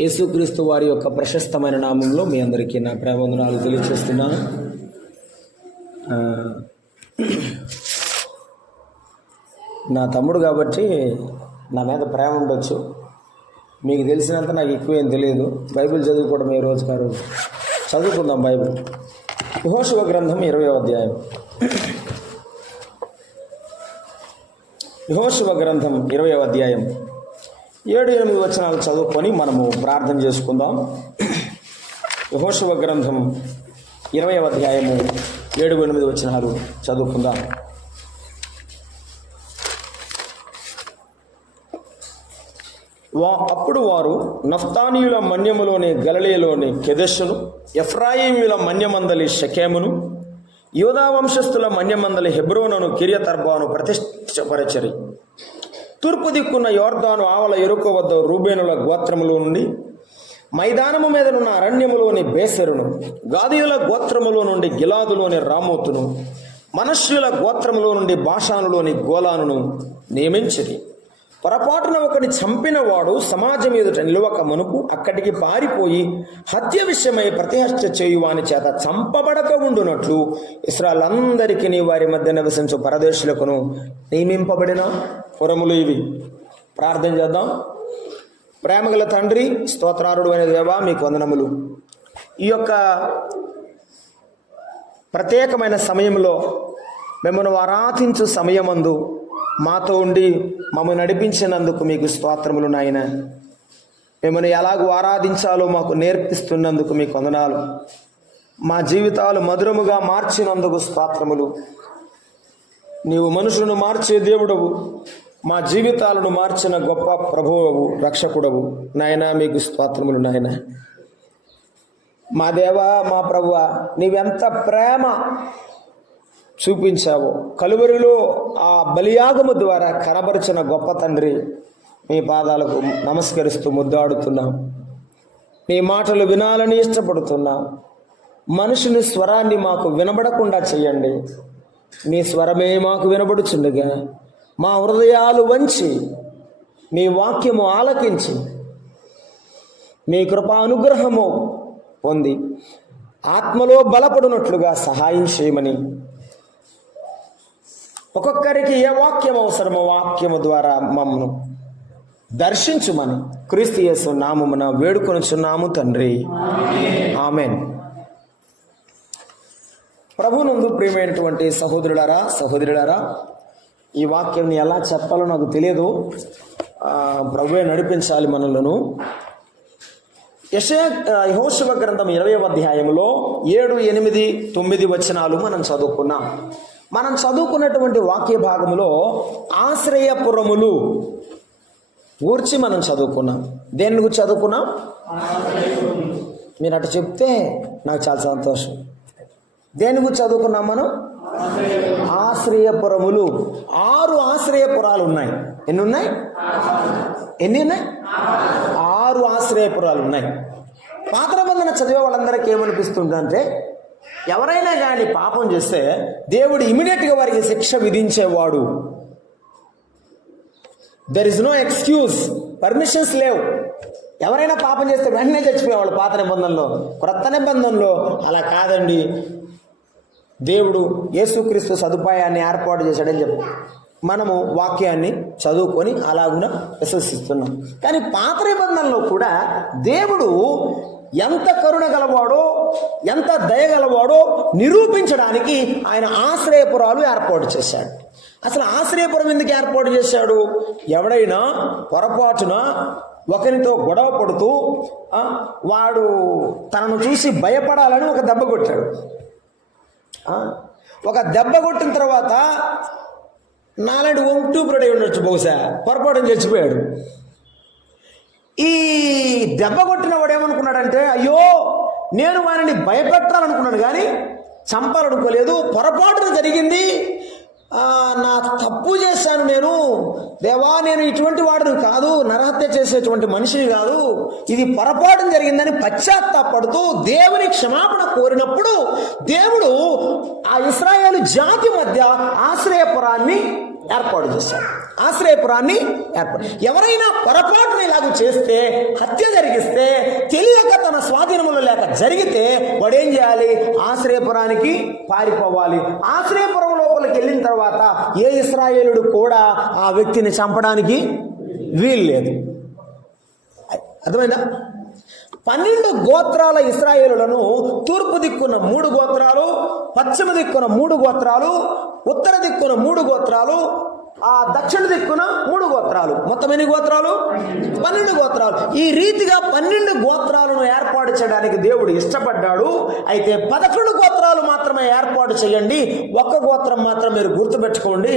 యేసుక్రీస్తు వారి యొక్క ప్రశస్తమైన నామంలో మీ అందరికీ నా ప్రేమవందనాలు తెలియజేస్తున్నాను. నా తమ్ముడు కాబట్టి నా మీద ప్రేమ ఉండొచ్చు. మీకు తెలిసినంత నాకు ఎక్కువేం తెలియదు. బైబిల్ చదువుకోవడం ఏ రోజు కారు చదువుకుందాం. బైబిల్ యెహోషువ గ్రంథం 20వ అధ్యాయం. యెహోషువ గ్రంథం 20వ అధ్యాయం 7-8 వచనాలు చదువుకొని మనము ప్రార్థన చేసుకుందాం. యెహోషువ గ్రంథం 20వ అధ్యాయము 7-8 వచనాలు చదువుకుందాం. అప్పుడు వారు నఫ్తానీయుల మన్యములోని గలిలయలోని కెదెషును, ఎఫ్రాయిమీయుల మన్యమందలి షెకెమును, యూదా వంశస్థుల మన్యమందలి హెబ్రోనును కిర్యతర్బాను ప్రతిష్ఠపరచరి. తూర్పు దిక్కున్న యోర్దాను ఆవల ఎరుకో వద్ద రూబేనుల గోత్రములో నుండి మైదానము మీదనున్న అరణ్యములోని బేసెరును, గాదీయుల గోత్రములో నుండి గిలాదులోని రామోతును, మనష్యుల గోత్రములో నుండి బాషానులోని గోలానును నియమించిరి. పొరపాటున ఒకని చంపిన వాడు సమాజం ఎదుట నిలవక మునుపు అక్కడికి పారిపోయి హత్య విషయమై ప్రతిహత్య చేయువాని చేత చంపబడక ఉండునట్లు ఇశ్రాయేలందరికీ వారి మధ్య నివసించు పరదేశులకును నియమింపబడిన పురములు ఇవి. ప్రార్థన చేద్దాం. ప్రేమగల తండ్రి, స్తోత్రారుడు అయిన దేవా, మీకు వందనములు. ఈ యొక్క ప్రత్యేకమైన సమయంలో మిమ్మల్ని ఆరాధించు సమయమందు మాతో ఉండి మమ్మల్ని నడిపించినందుకు మీకు స్తోత్రములు నాయన. మిమ్మల్ని ఎలాగూ ఆరాధించాలో మాకు నేర్పిస్తున్నందుకు మీకు వందనాలు. మా జీవితాలు మధురముగా మార్చినందుకు స్తోత్రములు. నీవు మనుషులను మార్చే దేవుడవు, మా జీవితాలను మార్చిన గొప్ప ప్రభువవు, రక్షకుడవు నాయన. మీకు స్తోత్రములు నాయన. మా దేవా, మా ప్రభువా, నీవెంత ప్రేమ చూపించావు. కలువరిలో ఆ బలియాగము ద్వారా కనబరిచిన గొప్ప తండ్రి, మీ పాదాలకు నమస్కరిస్తూ ముద్దాడుతున్నాం. నీ మాటలు వినాలని ఇష్టపడుతున్నాం. మనుషుని స్వరాన్ని మాకు వినబడకుండా చేయండి. మీ స్వరమే మాకు వినబడుచుండగా మా హృదయాలు వంచి మీ వాక్యము ఆలకించి మీ కృపా అనుగ్రహము పొంది ఆత్మలో బలపడినట్లుగా సహాయం చేయమని, ఒక్కొక్కరికి ఏ వాక్యం అవసరమో వాక్యము ద్వారా మమ్మను దర్శించుమని క్రీస్తు యేసు నామమున వేడుకొనుచున్నాము తండ్రి, ఆమేన్. ప్రభునందు ప్రియమైనటువంటి సహోదరులారా, ఈ వాక్యంని ఎలా చెప్పాలో నాకు తెలియదు. ప్రభువే నడిపించాలి మనలను. యెహోషువ గ్రంథం 20వ అధ్యాయంలో 7, 8, 9 వచనాలు మనం చదువుకున్నాం. మనం చదువుకున్నటువంటి వాక్య భాగంలో ఆశ్రయపురములు గూర్చి మనం చదువుకున్నాం. దేని గురించి చదువుకున్నాం? మీరు అటు చెప్తే నాకు చాలా సంతోషం. దేని గురించి చదువుకున్నాం మనం? ఆశ్రయపురములు. 6 ఆశ్రయపురాలు ఉన్నాయి. ఎన్ని ఉన్నాయి? 6 ఆశ్రయపురాలు ఉన్నాయి. పాత నిబంధన చదివే వాళ్ళందరికీ ఏమనిపిస్తుందంటే, ఎవరైనా కానీ పాపం చేస్తే దేవుడు ఇమీడియట్గా వారికి శిక్ష విధించేవాడు. There is no excuse, permissions లేవు. ఎవరైనా పాపం చేస్తే వెంటనే చచ్చిపోయేవాళ్ళు పాత నిబంధనలో. క్రొత్త నిబంధనలో అలా కాదండి. దేవుడు యేసుక్రీస్తు సదుపాయాన్ని ఏర్పాటు చేశాడని చెప్పి మనము వాక్యాన్ని చదువుకొని అలాగున విశ్వసిస్తున్నాం. కానీ పాత నిబంధనలో కూడా దేవుడు ఎంత కరుణ గలవాడో, ఎంత దయగలవాడో నిరూపించడానికి ఆయన ఆశ్రయపురాలు ఏర్పాటు చేశాడు. అసలు ఆశ్రయపురం ఎందుకు ఏర్పాటు చేశాడు? ఎవడైనా పొరపాటున ఒకరితో గొడవ పడుతూ వాడు తనను చూసి భయపడాలని ఒక దెబ్బ కొట్టాడు. ఒక దెబ్బ కొట్టిన తర్వాత నాలాంటి ఒంటూపురుడై ఉండొచ్చు, బహుశా పొరపాటున చచ్చిపోయాడు. ఈ దెబ్బ కొట్టిన వాడు ఏమనుకున్నాడంటే, అయ్యో నేను వారిని భయపెట్టాలనుకున్నాను కానీ చంపాలనుకోలేదు, పొరపాటున జరిగింది, నా తప్పు చేశాను నేను, దేవా నేను ఇటువంటి వాడిని కాదు, నరహత్య చేసేటువంటి మనిషిని కాదు, ఇది పొరపాటున జరిగిందని పశ్చాత్తాపడుతూ దేవుని క్షమాపణ కోరినప్పుడు దేవుడు ఆ ఇశ్రాయేలు జాతి మధ్య ఆశ్రయపురాన్ని ఏర్పాటు చేశాడు. ఆశ్రయపురాన్ని ఏర్పాటు. ఎవరైనా పొరపాటున ఇలాగ చేస్తే, హత్య జరిగిస్తే జరిగితే వాడు ఏం చేయాలి? ఆశ్రయపురానికి పారిపోవాలి. ఆశ్రయపురం లోపలికి వెళ్ళిన తర్వాత ఏ ఇశ్రాయేలుడు కూడా ఆ వ్యక్తిని చంపడానికి వీలు లేదు. అర్థమైందా? 12 గోత్రాల ఇశ్రాయేలులను తూర్పు దిక్కున 3 గోత్రాలు, పశ్చిమ దిక్కున 3 గోత్రాలు, ఉత్తర దిక్కున 3 గోత్రాలు, ఆ దక్షిణ దిక్కున 3 గోత్రాలు, మొత్తం ఎన్ని గోత్రాలు? 12 గోత్రాలు. ఈ రీతిగా 12 గోత్రాలను ఏర్పాటు చేయడానికి దేవుడు ఇష్టపడ్డాడు. అయితే 11 గోత్రాలు మాత్రమే ఏర్పాటు చేయండి. ఒక్క గోత్రం మాత్రం మీరు గుర్తుపెట్టుకోండి.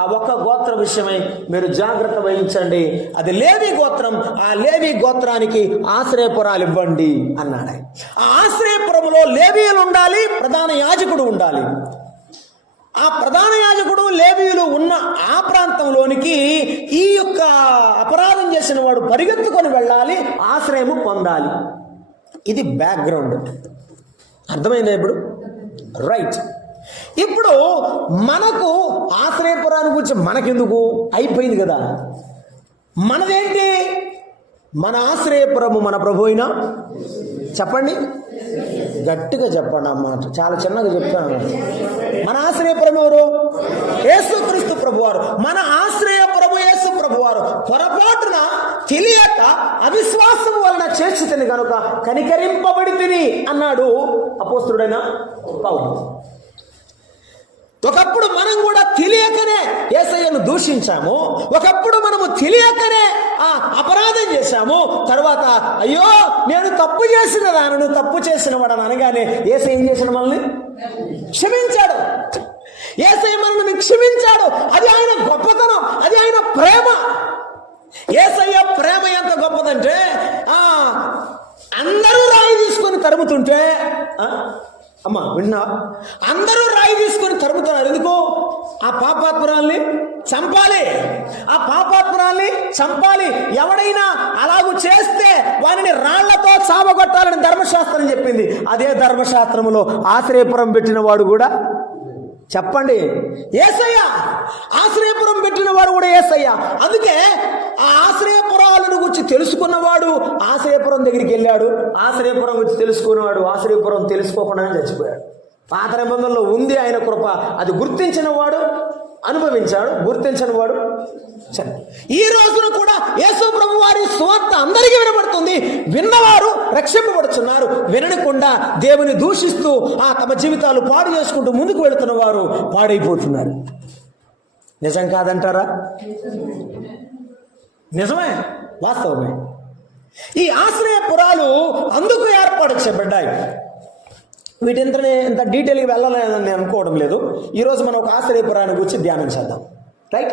ఆ ఒక్క గోత్ర విషయమై మీరు జాగ్రత్త వహించండి. అది లేవి గోత్రం. ఆ లేవి గోత్రానికి ఆశ్రయపురాలు ఇవ్వండి అన్నాడు. ఆ ఆశ్రయపురంలో లేవీయులు ఉండాలి, ప్రధాన యాజకుడు ఉండాలి. ఆ ప్రధాన యాజకుడు లేవీయులు ఉన్న ఆ ప్రాంతంలోనికి ఈ యొక్క అపరాధం చేసిన వాడు పరిగెత్తుకొని వెళ్ళాలి, ఆశ్రయము పొందాలి. ఇది బ్యాక్గ్రౌండ్. అర్థమైందా ఇప్పుడు? రైట్. ఇప్పుడు మనకు ఆశ్రయపురాన్ని గురించి మనకెందుకు? అయిపోయింది కదా. మనదేంటి? మన ఆశ్రయపురము మన ప్రభు అయినా చెప్పండి, గట్టిగా చెప్పండి. అన్నమాట చాలా చిన్నగా చెప్తాను. మన ఆశ్రయపురం ఎవరు? యేసుక్రీస్తు ప్రభువారు. మన ఆశ్రయపురము యేసు ప్రభువారు. పొరపాటున తెలియక అవిశ్వాసం వలన చేర్చుతిని కనుక కనికరింపబడి తిని అన్నాడు అపోస్తలుడైన పౌలు. ఒకప్పుడు మనం కూడా తెలియకనే యేసయ్యను దూషించాము. ఒకప్పుడు మనము తెలియకనే అపరాధం చేశాము. తర్వాత అయ్యో నేను తప్పు చేసిన దానను, తప్పు చేసిన వాడని అనగానే యేసయ్య ఏం చేసిన? మనల్ని క్షమించాడు. యేసయ్య మనల్ని క్షమించాడు. అది ఆయన గొప్పతనం, అది ఆయన ప్రేమ. యేసయ్య ప్రేమ ఎంత గొప్పదంటే అందరూ రాయి తీసుకొని తరుముతుంటే, అమ్మా విన్నా, అందరూ రాయి తీసుకొని తరుముతున్నారు. ఎందుకు? ఆ పాపాత్మురాల్ని చంపాలి. ఆ పాపాత్మురాల్ని చంపాలి. ఎవడైనా అలాగూ చేస్తే వారిని రాళ్లతో చావగొట్టాలని ధర్మశాస్త్రం చెప్పింది. అదే ధర్మశాస్త్రములో ఆశ్రయపురం పెట్టిన వాడు కూడా చెప్పండి యేసయ్య. ఆశ్రయపురం పెట్టిన వాడు కూడా యేసయ్య. అందుకే ఆ ఆశ్రయపురాలను గురించి తెలుసుకున్నవాడు ఆశ్రయపురం దగ్గరికి వెళ్ళాడు. ఆశ్రయపురం గురించి తెలుసుకున్నవాడు ఆశ్రయపురం తెలుసుకోకుండానే చచ్చిపోయాడు. పాత నిబంధనలో ఉంది ఆయన కృప. అది గుర్తించిన వాడు అనుభవించాడు, గుర్తించని వాడు. ఈ రోజున కూడా యేసు ప్రభు వారి సువార్త అందరికీ వినబడుతుంది. విన్నవారు రక్షింపబడుతున్నారు. వినకుండా దేవుని దూషిస్తూ తమ జీవితాలు పాడు చేసుకుంటూ ముందుకు వెళుతున్న వారు పాడైపోతున్నారు. నిజం కాదంటారా? నిజమే, వాస్తవమే. ఈ ఆశ్రయపురాలు అందుకు ఏర్పాటు చేయబడ్డాయి. వీటింతనే ఇంత డీటెయిల్గా వెళ్ళాలని నేను అనుకోవడం లేదు. ఈరోజు మనం ఒక ఆశ్రయపురాన్ని గురించి ధ్యానం చేద్దాం. రైట్.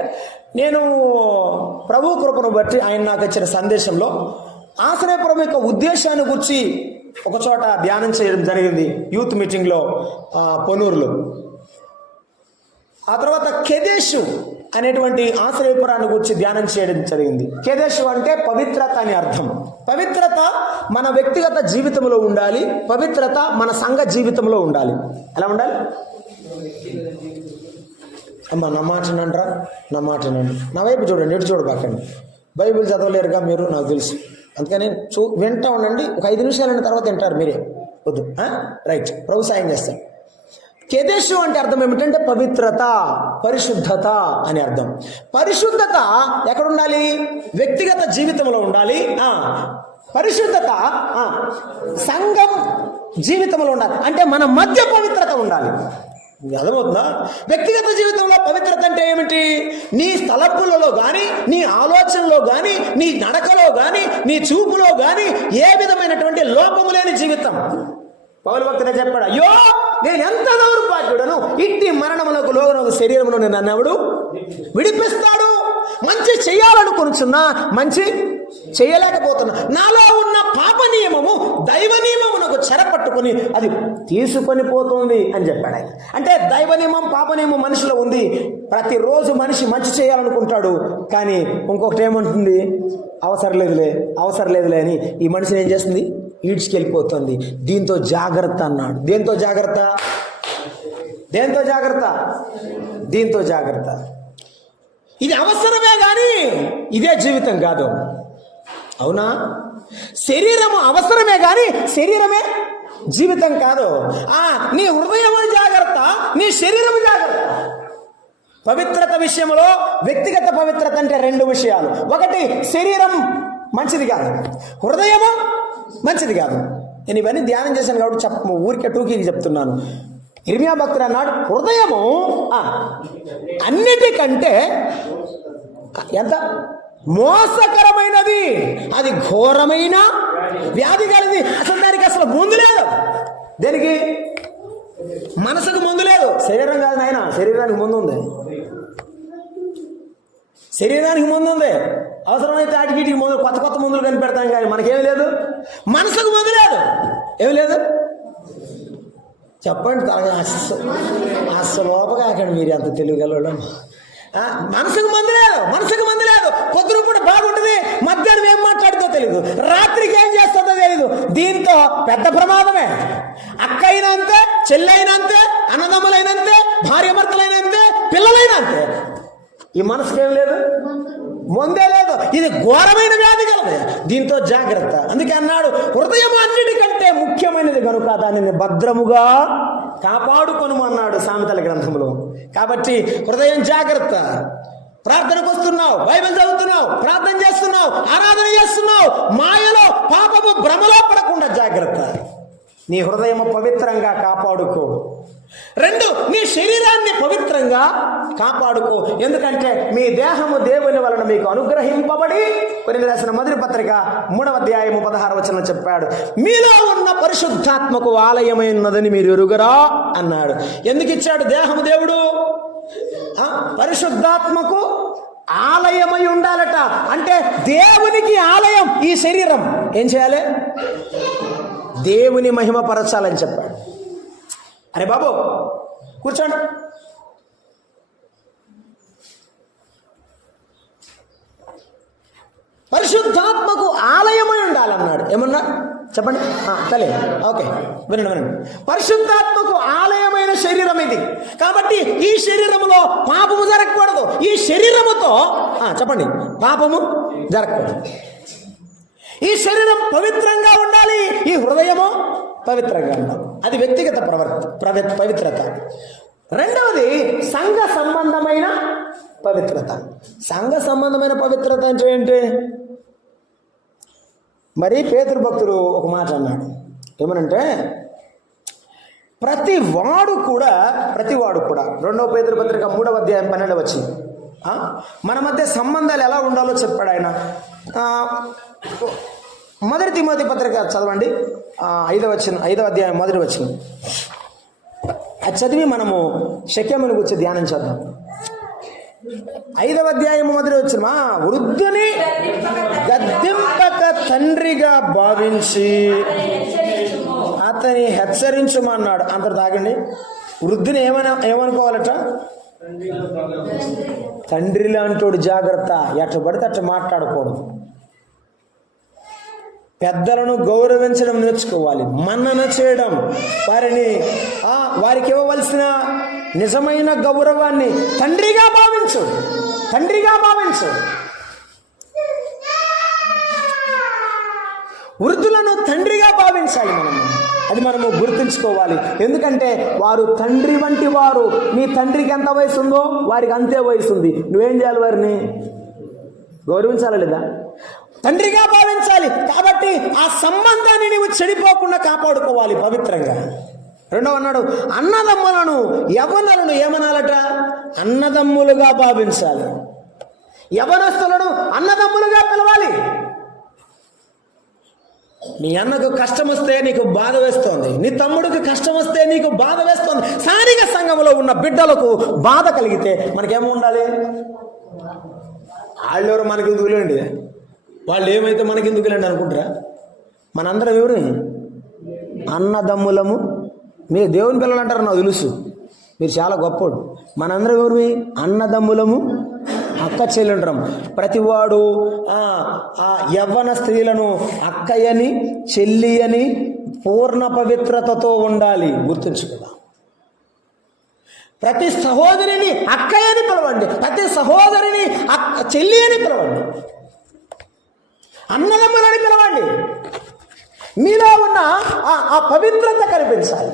నేను ప్రభు కృపను బట్టి ఆయన నాకు ఇచ్చిన సందేశంలో ఆశ్రయపురం యొక్క ఉద్దేశాన్ని గురించి ఒక చోట ధ్యానం చేయడం జరిగింది, యూత్ మీటింగ్లో పొన్నూరులో. ఆ తర్వాత కెదేషు అనేటువంటి ఆశ్రయపురాన్ని గురించి ధ్యానం చేయడం జరిగింది. కెదేషు అంటే పవిత్రత అని అర్థం. పవిత్రత మన వ్యక్తిగత జీవితంలో ఉండాలి, పవిత్రత మన సంఘ జీవితంలో ఉండాలి. ఎలా ఉండాలి? అమ్మ నా మాట నండ్రా, నా మాట నండి. నా వైపు చూడండి, ఎటు చూడబాకండి. బైబిల్ చదవలేరుగా మీరు, నాకు తెలుసు. అందుకని వింటా ఉండండి. ఒక 5 నిమిషాలైన తర్వాత వింటారు మీరే. వద్దు. రైట్. ప్రభు సాయం చేస్తాను. కెదేషు అంటే అర్థం ఏమిటంటే పవిత్రత, పరిశుద్ధత అని అర్థం. పరిశుద్ధత ఎక్కడ ఉండాలి? వ్యక్తిగత జీవితంలో ఉండాలి. పరిశుద్ధత సంఘం జీవితంలో ఉండాలి. అంటే మన మధ్య పవిత్రత ఉండాలి. అర్థమవుతుందా? వ్యక్తిగత జీవితంలో పవిత్రత అంటే ఏమిటి? నీ తలంపులలో కానీ, నీ ఆలోచనలో కానీ, నీ నడకలో కానీ, నీ చూపులో కానీ ఏ విధమైనటువంటి లోపము లేని జీవితం. పౌలు భక్తుడే చెప్పాడు, అయ్యో నేను ఎంత దౌర్భాగ్యుడను, ఇట్టి మరణములకు లోగనొక శరీరమును నేను అన్నవాడు విడిపిస్తాడు. మంచి చేయాలనుకొనుచున్నా మంచి చేయలేకపోతున్నా. నాలో ఉన్న పాప నియమము దైవ నియమమునకు చెరపట్టుకుని అది తీసుకొని పోతుంది అని చెప్పాడు ఆయన. అంటే దైవ నియమం, పాప నియమం మనిషిలో ఉంది. ప్రతిరోజు మనిషి మంచి చేయాలనుకుంటాడు, కానీ ఇంకొకటి ఏమంటుంది? అవసరం లేదులే అని ఈ మనిషిని ఏం చేస్తుంది? ఈడ్చుకెళ్ళిపోతుంది. దీంతో జాగ్రత్త అన్నాడు. దేంతో జాగ్రత్త? దీంతో జాగ్రత్త. ఇది అవసరమే కానీ ఇదే జీవితం కాదు. అవునా? శరీరము అవసరమే కానీ శరీరమే జీవితం కాదు. నీ హృదయము జాగ్రత్త, నీ శరీరము జాగ్రత్త. పవిత్రత విషయంలో వ్యక్తిగత పవిత్రత అంటే రెండు విషయాలు. ఒకటి, శరీరం మంచిది కాదు, హృదయము మంచిది కాదు. నేను ఇవన్నీ ధ్యానం చేశాను కాబట్టి ఊరికే టూకీకి చెప్తున్నాను. ఇర్మియా భక్తుడు అన్నాడు, హృదయము అన్నిటికంటే ఎంత మోసకరమైనది, అది ఘోరమైన వ్యాధి కలిగింది. అసలు దానికి అసలు ముందు లేదు. దేనికి? మనసుకు ముందు లేదు. శరీరం కాదు నాయన, శరీరానికి ముందు ఉంది. శరీరానికి ముందు ఉంది. అవసరమైతే ఆటికి ముందు కొత్త కొత్త మందులు కనిపెడతాం, కానీ మనకేమి లేదు. మనసుకు ముందు లేదు. ఏమి లేదు చెప్పండి. అస్సలోపగా అక్కడ మీరు ఎంత తెలియగలడం. మనసుకు మందు లేదు, మనసుకు మందు లేదు. పొద్దున పూట బాగుంటుంది, మధ్యాహ్నం ఏం మాట్లాడుతో తెలియదు, రాత్రికి ఏం చేస్తుందో తెలియదు. దీంతో పెద్ద ప్రమాదమే. అక్క అయినా అంతే, చెల్లైనా అంతే, అన్నదమ్ములైనంతే, భార్యభర్తలైనంతే, పిల్లలైనా అంతే. ఈ మనసుకేం లేదు, ముందే లేదు. ఇది ఘోరమైన వ్యాధి కలదు. దీంతో జాగ్రత్త. అందుకే అన్నాడు, హృదయం అన్నిటికంటే ముఖ్యమైనది కనుక దానిని భద్రముగా కాపాడుకొను అన్నాడు సామెతల గ్రంథంలో. కాబట్టి హృదయం జాగ్రత్త. ప్రార్థనకు వస్తున్నావు, బైబిల్ చదువుతున్నావు, ప్రార్థన చేస్తున్నావు, ఆరాధన చేస్తున్నావు, మాయలో పాపము భ్రమలో పడకుండా జాగ్రత్త. నీ హృదయము పవిత్రంగా కాపాడుకో. రెండు, నీ శరీరాన్ని పవిత్రంగా కాపాడుకో. ఎందుకంటే మీ దేహము దేవుని వలన మీకు అనుగ్రహింపబడి, కొన్ని రాసిన మొదటి పత్రిక 3వ అధ్యాయము 16వ వచనం చెప్పాడు, మీలో ఉన్న పరిశుద్ధాత్మకు ఆలయమై ఉన్నదని మీరు ఎరుగరా అన్నాడు. ఎందుకు ఇచ్చాడు దేహము దేవుడు? పరిశుద్ధాత్మకు ఆలయమై ఉండాలట. అంటే దేవునికి ఆలయం ఈ శరీరం. ఏం చేయాలి? దేవుని మహిమపరచాలని చెప్పాడు. అరే బాబు కూర్చోండి. పరిశుద్ధాత్మకు ఆలయమై ఉండాలన్నాడు. ఏమన్నా చెప్పండి తలే. ఓకే, వినండి. పరిశుద్ధాత్మకు ఆలయమైన శరీరం ఇది. కాబట్టి ఈ శరీరములో పాపము జరగకూడదు. ఈ శరీరముతో చెప్పండి, పాపము జరగకూడదు. ఈ శరీరం పవిత్రంగా ఉండాలి, ఈ హృదయము పవిత్రంగా ఉండాలి. అది వ్యక్తిగత పవిత్రత. రెండవది, సంఘ సంబంధమైన పవిత్రత. సంఘ సంబంధమైన పవిత్రత అంటే ఏంటి? మరి పేతురు భక్తుడు ఒక మాట అన్నాడు. ఏమనంటే, ప్రతివాడు కూడా 2వ పేతురు పత్రిక 3వ అధ్యాయం 12వ వచనం, మన మధ్య సంబంధాలు ఎలా ఉండాలో చెప్పాడు ఆయన. మొదటి తిమోతి పత్రిక చదవండి, 5వ అధ్యాయం 1వ వచనం. అది చదివి మనము షెకెమును గురించి ధ్యానం చేద్దాం. 5వ అధ్యాయం 1వ వచనం, వృద్ధుని గద్దింపక తండ్రిగా భావించి అతని హెచ్చరించుమన్నాడు. అంతటి తాగండి. వృద్ధుని ఏమనుకోవాలట? తండ్రి లాంటోడు. జాగ్రత్త, ఎట్ట పడితే అట్ట మాట్లాడకూడదు. పెద్దలను గౌరవించడం నేర్చుకోవాలి, మన్నన చేయడం, వారికి ఇవ్వవలసిన నిజమైన గౌరవాన్ని తండ్రిగా భావించు. వృద్ధులను తండ్రిగా భావించాలి అది మనము గుర్తుంచుకోవాలి. ఎందుకంటే వారు తండ్రి వంటి వారు. నీ తండ్రికి ఎంత వయసు ఉందో వారికి అంతే వయసు ఉంది. నువ్వేం చేయాలి? వారిని గౌరవించాలా లేదా? తండ్రిగా భావించాలి. కాబట్టి ఆ సంబంధాన్ని నీవు చెడిపోకుండా కాపాడుకోవాలి పవిత్రంగా. రెండవ అన్నాడు, అన్నదమ్ములను యవ్వనులను ఏమనాలట? అన్నదమ్ములుగా భావించాలి. యవ్వనస్తులను అన్నదమ్ములుగా పిలవాలి. నీ అన్నకు కష్టం వస్తే నీకు బాధ వేస్తోంది, నీ తమ్ముడికి కష్టం వస్తే నీకు బాధ వేస్తోంది. సారిక సంఘంలో ఉన్న బిడ్డలకు బాధ కలిగితే మనకేమో ఉండాలి? వాళ్ళెవరు మనకి ఎందుకులేండి, వాళ్ళు ఏమైతే మనకి ఎందుకులేండి అనుకుంటారా? మనందరం ఎవరు? అన్నదమ్ములము. మీరు దేవుని పిల్లలు అంటారు, నాకు తెలుసు, మీరు చాలా గొప్పోడు. మనందరం ఎవరు? అన్నదమ్ములము, అక్క చెల్లుంటాం. ప్రతివాడు యవ్వన స్త్రీలను అక్కయ్యని చెల్లి అని పూర్ణ పవిత్రతతో ఉండాలి. గుర్తుంచుకోదా? ప్రతి సహోదరిని అక్కయ్యని పిలవండి, ప్రతి సహోదరిని చెల్లి అని పిలవండి, అన్నదమ్ములని పిలవండి. మీలో ఉన్న ఆ పవిత్రత కనిపించాలి.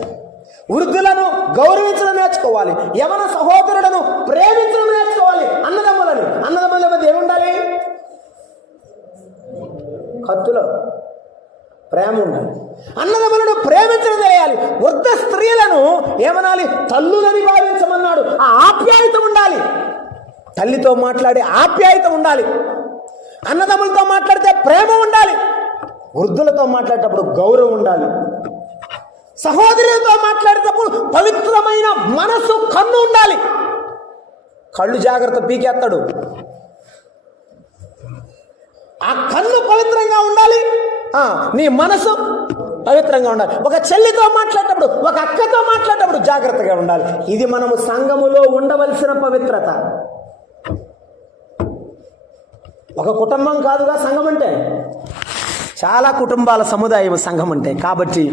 వృద్ధులను గౌరవించడం నేర్చుకోవాలి. యవన సహోదరులను ప్రేమించడం నేర్చుకోవాలి. అన్నదమ్ముల మధ్య ఏముండాలి? కత్తులో ప్రేమ ఉండాలి. అన్నదమ్ములను ప్రేమించడం చేయాలి. వృద్ధ స్త్రీలను ఏమనాలి? తల్లులని భావించమన్నాడు. ఆ ఆప్యాయత ఉండాలి. తల్లితో మాట్లాడే ఆప్యాయత ఉండాలి. అన్నదమ్ములతో మాట్లాడితే ప్రేమ ఉండాలి. వృద్ధులతో మాట్లాడేటప్పుడు గౌరవం ఉండాలి. సహోదరులతో మాట్లాడేటప్పుడు పవిత్రమైన మనసు, కన్ను ఉండాలి. కళ్ళు జాగ్రత్త, పీకేస్తాడు. ఆ కన్ను పవిత్రంగా ఉండాలి. నీ మనసు పవిత్రంగా ఉండాలి. ఒక చెల్లితో మాట్లాడేటప్పుడు, ఒక అక్కతో మాట్లాడేటప్పుడు జాగ్రత్తగా ఉండాలి. ఇది మనము సంఘములో ఉండవలసిన పవిత్రత. ఒక కుటుంబం కాదుగా సంఘం అంటే, చాలా కుటుంబాల సముదాయం సంఘం అంటే. కాబట్టి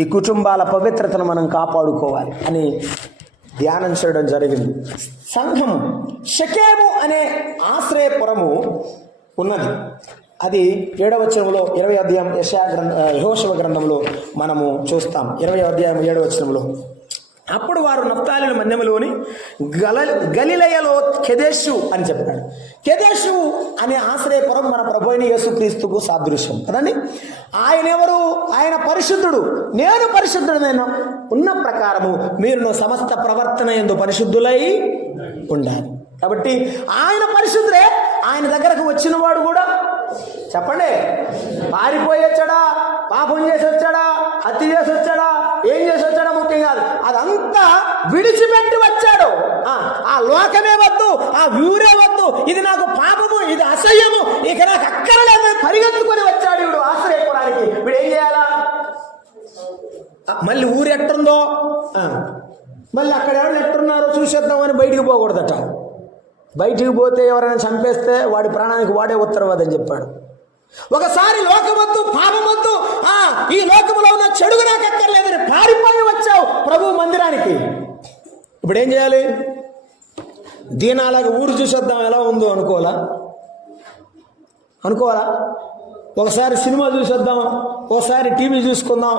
ఈ కుటుంబాల పవిత్రతను మనం కాపాడుకోవాలి అని ధ్యానం చేయడం జరిగింది. సంఘం షెకెము అనే ఆశ్రయపురము ఉన్నది. అది 7వ వచనంలో 20వ అధ్యాయం యెహోషువ గ్రంథంలో మనము చూస్తాం. 20వ అధ్యాయం 7వ వచనంలో, అప్పుడు వారు నఫ్తాలి మన్యములోని గలిలయలో కెదెషు అని చెప్పాడు. కెదెషు అనే ఆశ్రయపురం మన ప్రభు అయిన యేసుక్రీస్తుకు సాదృశ్యం కదండి. ఆయన ఎవరు? ఆయన పరిశుద్ధుడు. నేను పరిశుద్ధుడైన ఉన్న ప్రకారము మీరు సమస్త ప్రవర్తన యందు పరిశుద్ధులై ఉండాలి. కాబట్టి ఆయన పరిశుద్ధుడే. ఆయన దగ్గరకు వచ్చిన వాడు కూడా చెప్పండి, పారిపోయి వచ్చాడా, పాపం చేసి వచ్చాడా, హత్య చేసి వచ్చాడా, ఏం చేసి వచ్చాడా ముఖ్యం కాదు. అదంతా విడిచిపెట్టి వచ్చాడు. ఆ లోకమే వద్దు, ఆ ఊరే వద్దు, ఇది నాకు పాపము, ఇది అసహ్యము, ఇక నాకు అక్కరలేదు, పరిగెత్తుకొని వచ్చాడు వీడు ఆశ్రయపురానికి. వీడు ఏం చేయాలా? మళ్ళీ ఊరు ఎట్టుందో, మళ్ళీ అక్కడ ఎవరు ఎట్టున్నారో చూసేద్దామని బయటికి పోకూడదట. బయటికి పోతే ఎవరైనా చంపేస్తే వాడి ప్రాణానికి వాడే ఉత్తరవాదని చెప్పాడు. ఒకసారి లోకమొద్దు, పాపమొద్దు, ఈ లోకములో ఉన్న చెడుగు నాకు ఎక్కర్లేదని పారిపోయి వచ్చావు ప్రభు మందిరానికి. ఇప్పుడు ఏం చేయాలి? దీనాలాగా ఊరు చూసేద్దాం ఎలా ఉందో అనుకోవాలా? ఒకసారి సినిమా చూసేద్దాం, ఒకసారి టీవీ చూసుకుందాం,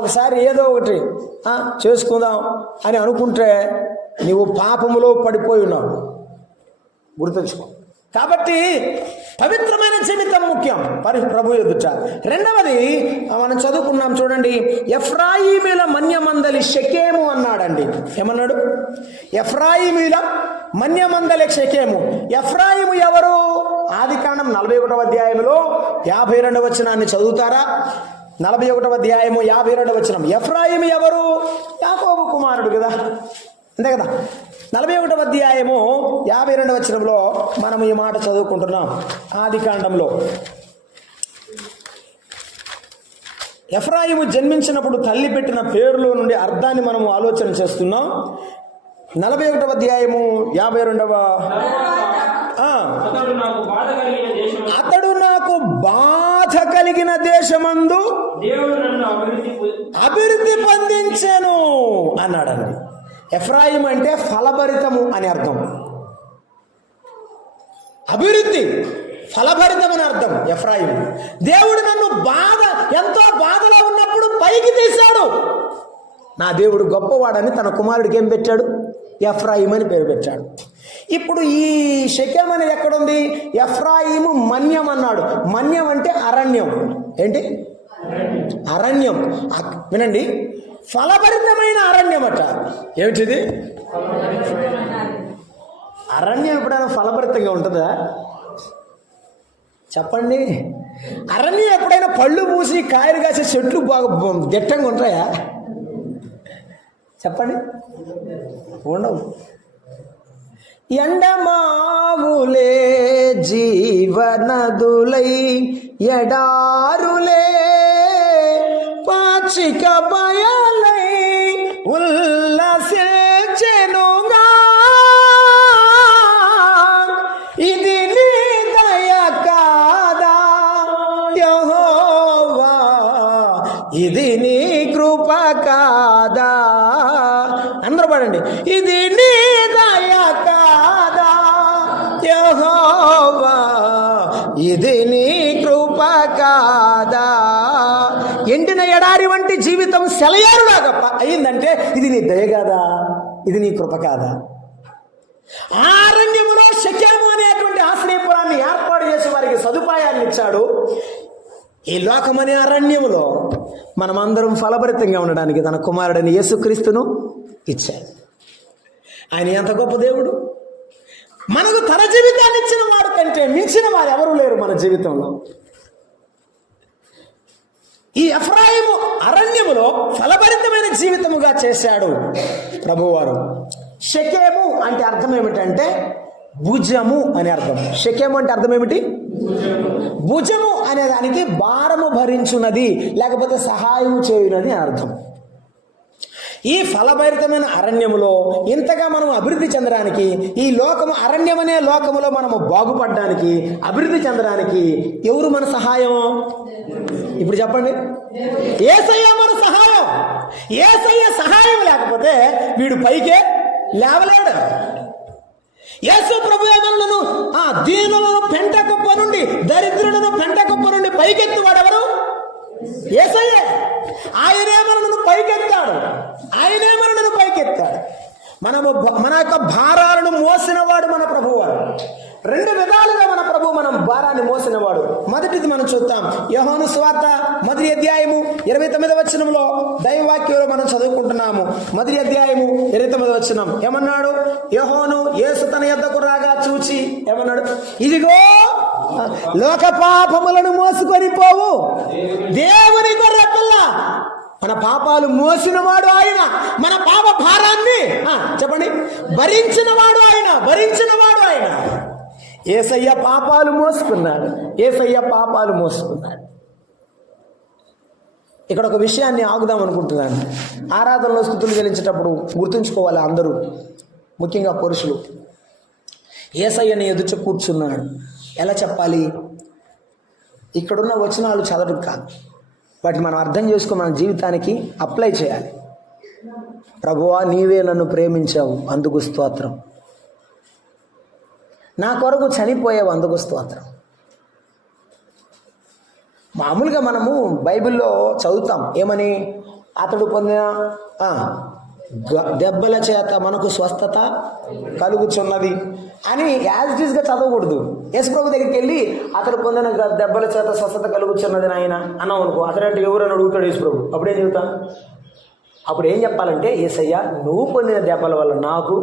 ఒకసారి ఏదో ఒకటి చేసుకుందాం అని అనుకుంటే నీవు పాపములో పడిపోయి ఉన్నావు. గుర్తుంచుకో. కాబట్టి పవిత్రమైన జీవితం ముఖ్యం ప్రభు ఎదుట. రెండవది మనం చదువుకున్నాం చూడండి, ఎఫ్రాయిమీల మన్యమందలి షెకెము అన్నాడండి. ఏమన్నాడు? ఎఫ్రాయిమీల మన్యమందలి షెకెము. ఎఫ్రాయిము ఎవరు? ఆదికాండం 41వ అధ్యాయంలో 52వ వచనాన్ని చదువుతారా? 41వ అధ్యాయము 52వ వచనం. ఎఫ్రాయిము ఎవరు? యాకోబు కుమారుడు కదా, అంతే కదా. 41వ అధ్యాయము 52వ వచనంలో మనం ఈ మాట చదువుకుంటున్నాం. ఆదికాండంలో ఎఫ్రాయిము జన్మించినప్పుడు తల్లి పెట్టిన పేరులో నుండి అర్థాన్ని మనం ఆలోచన చేస్తున్నాం. 41వ అధ్యాయము 52వ. అతడు నాకు బాధ కలిగిన దేశమందు అభివృద్ధి పొందించెను అన్నాడండి. ఎఫ్రాయిం అంటే ఫలభరితము అని అర్థం. అభివృద్ధి, ఫలభరితమని అర్థం ఎఫ్రాయిం. దేవుడు నన్ను ఎంతో బాధలో ఉన్నప్పుడు పైకి తీశాడు. నా దేవుడు గొప్పవాడని తన కుమారుడికి ఏం పెట్టాడు? ఎఫ్రాయిం అని పేరు పెట్టాడు. ఇప్పుడు ఈ షెకెం అనేది ఎక్కడుంది? ఎఫ్రాయిము మన్యం అన్నాడు. మన్యం అంటే అరణ్యం. ఏంటి? అరణ్యం. వినండి, ఫలభరితమైన అరణ్యం అట. ఏమిటిది? అరణ్యం ఎప్పుడైనా ఫలభరితంగా ఉంటుందా? చెప్పండి. అరణ్యం ఎప్పుడైనా పళ్ళు పూసి కాయలు కాసే చెట్లు బాగా దిట్టంగా ఉంటాయా? చెప్పండి. ఉండవు. ఎండమావులే జీవనదులై ఎడారులే పాచిక బయలై ఉల్లసించెనుగా. ఇది నీ దయ కాదా యెహోవా, ఇది నీ కృప కాదా? అందరూ పాడండి. ఇది నీ దయ కాదా యెహోవా, ఇది నీ కృప కాదా? ఎండిన ఎడారి వంటి జీవితం సెలయేరులాగా అయిందంటే ఇది నీ దయ కాదా? ఇది నీ కృప కాదా? ఆ అరణ్యములో షెకెము అనేటువంటి ఆశ్రయపురాన్ని ఏర్పాటు చేసి వారికి సదుపాయాన్ని ఇచ్చాడు. ఈ లోకమనే అరణ్యములో మనమందరం ఫలభరితంగా ఉండడానికి తన కుమారుడని యేసుక్రీస్తును ఇచ్చాడు. ఆయన ఎంత గొప్ప దేవుడు! మనకు తన జీవితాన్ని ఇచ్చిన వాడు కంటే మించిన వారు ఎవరు లేరు మన జీవితంలో. ఈ ఎఫ్రాయిము అరణ్యములో ఫలభరితమైన జీవితముగా చేశాడు ప్రభువారు. షెకెము అంటే అర్థం ఏమిటంటే భుజము అనే అర్థం. షెకెము అంటే అర్థం ఏమిటి? భుజము అనే దానికి భారము భరించున్నది, లేకపోతే సహాయము చేయునది అని అర్థం. ఈ ఫలభరితమైన అరణ్యములో ఇంతగా మనం అభివృద్ధి చెందడానికి, ఈ లోకము అరణ్యం అనే లోకములో మనము బాగుపడడానికి, అభివృద్ధి చెందడానికి ఎవరు మన సహాయం? ఇప్పుడు చెప్పండి. యేసయ్య మన సహాయం. యేసయ్య సహాయం లేకపోతే వీడు పైకే లేవలేడు. యేసు ప్రభు మనలను దీనులను పెంట కుప్ప నుండి, దరిద్రులను పెంట కుప్ప నుండి పైకెత్తువాడెవరు? యేసయ్యే. ఆయనే మనలను పైకెత్తాడు. ఆయనే మనలను పైకెత్తాడు. మన యొక్క భారాలను మోసినవాడు మన ప్రభువారు. రెండు విధాలుగా మన ప్రభు మనం భారాన్ని మోసినవాడు. మొదటిది మనం చూద్దాం. యోహాను సువార్త 1వ అధ్యాయము 29వ వచనంలో దైవవాక్యంలో మనం చదువుకుంటున్నాము. 1వ అధ్యాయము 29వ వచనం ఏమన్నాడు? యోహాను యేసు తన యొద్దకు రాగా చూచి ఏమన్నాడు? ఇదిగో లోక పాపములను మోసుకొని పోవు దేవుని గొర్రె పిల్ల. మన పాపాలు మోసినవాడు ఆయన. మన పాప భారాన్ని చెప్పండి భరించినవాడు ఆయన. యేసయ్య పాపాలు మోసుకున్నాడు. ఇక్కడ ఒక విషయాన్ని ఆగుదాం అనుకుంటున్నాను. ఆరాధనలో స్తుతులు చెల్లించేటప్పుడు గుర్తుంచుకోవాలి అందరూ, ముఖ్యంగా పురుషులు. యేసయ్యని ఎదుట కూర్చున్నాడు. ఎలా చెప్పాలి? ఇక్కడున్న వచనాలు చదవడం కాదు, వాటిని మనం అర్థం చేసుకుని మన జీవితానికి అప్లై చేయాలి. ప్రభువా, నీవే నన్ను ప్రేమించావు, అందుకు స్తోత్రం. నా కొరకు చనిపోయావు, అందుకు స్తోత్రం. మామూలుగా మనము బైబిల్లో చదువుతాం ఏమని? అతడు పొందిన దెబ్బల చేత మనకు స్వస్థత కలుగుచున్నది అని యాజ్ ఇట్ ఈస్గా చదవకూడదు. యేసు ప్రభు దగ్గరికి వెళ్ళి అతడు పొందిన దెబ్బల చేత స్వస్థత కలుగుచున్నది నాయన అన్నాం అనుకో, అతడంటే ఎవరని అడుగుతాడు యేసు ప్రభు. అప్పుడేం చెబుతా? అప్పుడు ఏం చెప్పాలంటే, యేసయ్య నువ్వు పొందిన దెబ్బల వల్ల నాకు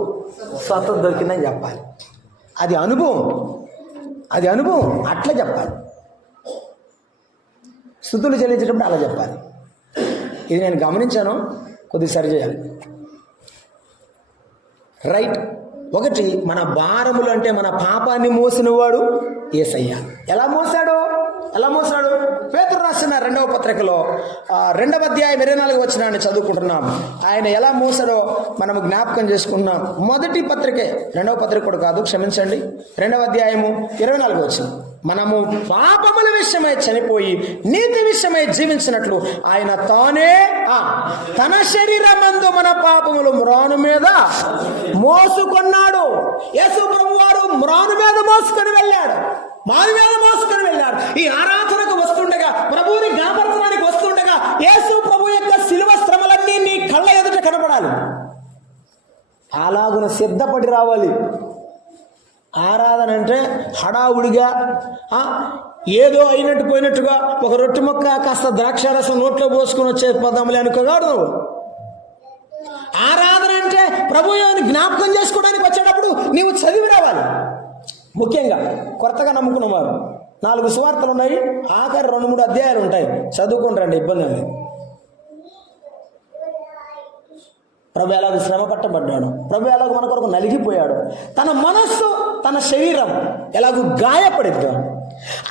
స్వస్థత దొరికిందని చెప్పాలి. అది అనుభవం. అట్లా చెప్పాలి. స్తుతులు చెల్లించేటప్పుడు అలా చెప్పాలి. ఇది నేను గమనించాను, కొద్దిగా సరి చేయాలి. రైట్. ఒకటి, మన భారములు అంటే మన పాపాన్ని మోసినవాడు యేసయ్య. ఎలా మోసాడు? పేతురు రాసిన 2వ పత్రికలో 2వ అధ్యాయం 24వ వచనాన్ని చదువుకుంటున్నాం. ఆయన ఎలా మోసాడో మనము జ్ఞాపకం చేసుకుంటున్నాం. మొదటి పత్రికే, 2వ పత్రిక కూడా కాదు, క్షమించండి, 2వ అధ్యాయము 24వ వచనం. మనము పాపముల విషయమై చనిపోయి నీతి విషయమై జీవించినట్లు ఆయన తానే తన శరీరమందు మన పాపములు మ్రాను మీద మోసుకున్నాడు. యేసు ప్రభువారు మ్రాను మీద మోసుకొని వెళ్ళాడు. ఈ ఆరాధనకు వస్తుండగా, ప్రభువుని జ్ఞాపకానికి వస్తుండగా యేసు ప్రభు యొక్క శిలువ శ్రమలన్నీ నీ కళ్ళ ఎదుట కనపడాలి. అలాగున సిద్ధపడి రావాలి. ఆరాధన అంటే హడావుడిగా ఏదో అయినట్టు పోయినట్టుగా ఒక రొట్టె మొక్క కాస్త ద్రాక్షారసం నోట్లో పోసుకొని వచ్చే పదములే అనుకోగాడు నువ్వు. ఆరాధన అంటే ప్రభువుని జ్ఞాపకం చేసుకోవడానికి వచ్చేటప్పుడు నీవు చదివి రావాలి. ముఖ్యంగా కొత్తగా నమ్ముకున్న వారు 4 సువార్తలు ఉన్నాయి, ఆఖరి 2-3 అధ్యాయాలు ఉంటాయి, చదువుకుని రండి, ఇబ్బంది లేదు. ప్రభు ఎలాగ శ్రమ పట్టబడ్డాడు, ప్రభు ఎలాగ మన కొరకు నలిగిపోయాడు, తన మనస్సు తన శరీరం ఎలాగూ గాయపడిద్దాడు,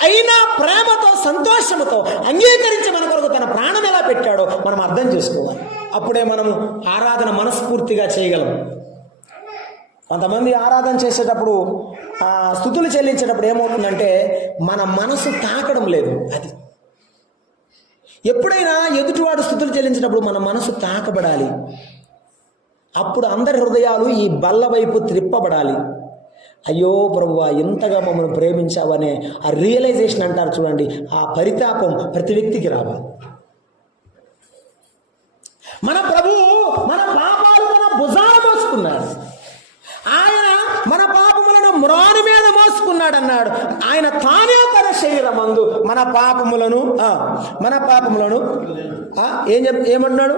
అయినా ప్రేమతో సంతోషంతో అంగీకరించి మన కొరకు తన ప్రాణం ఎలా పెట్టాడో మనం అర్థం చేసుకోవాలి. అప్పుడే మనము ఆరాధన మనస్ఫూర్తిగా చేయగలం. కొంతమంది ఆరాధన చేసేటప్పుడు స్తుతులు చెల్లించేటప్పుడు ఏమవుతుందంటే మన మనసు తాకడం లేదు. అది ఎప్పుడైనా ఎదుటివాడు స్తుతులు చెల్లించేటప్పుడు మన మనసు తాకబడాలి. అప్పుడు అందరి హృదయాలు ఈ బల్ల వైపు త్రిప్పబడాలి. అయ్యో ప్రభువా, ఎంతగా మమ్మల్ని ప్రేమించావనే ఆ రియలైజేషన్ అంటారు చూడండి, ఆ పరితాపం ప్రతి వ్యక్తికి రావాలి. మన ప్రభువు మన పాపాలు తన భుజాన మోసుకున్నాడు. ఆయన మన పాపములను మ్రాను మీద మోసుకున్నాడు అన్నాడు. ఆయన తానే తన శరీరమందు మన పాపములను ఏమన్నాడు?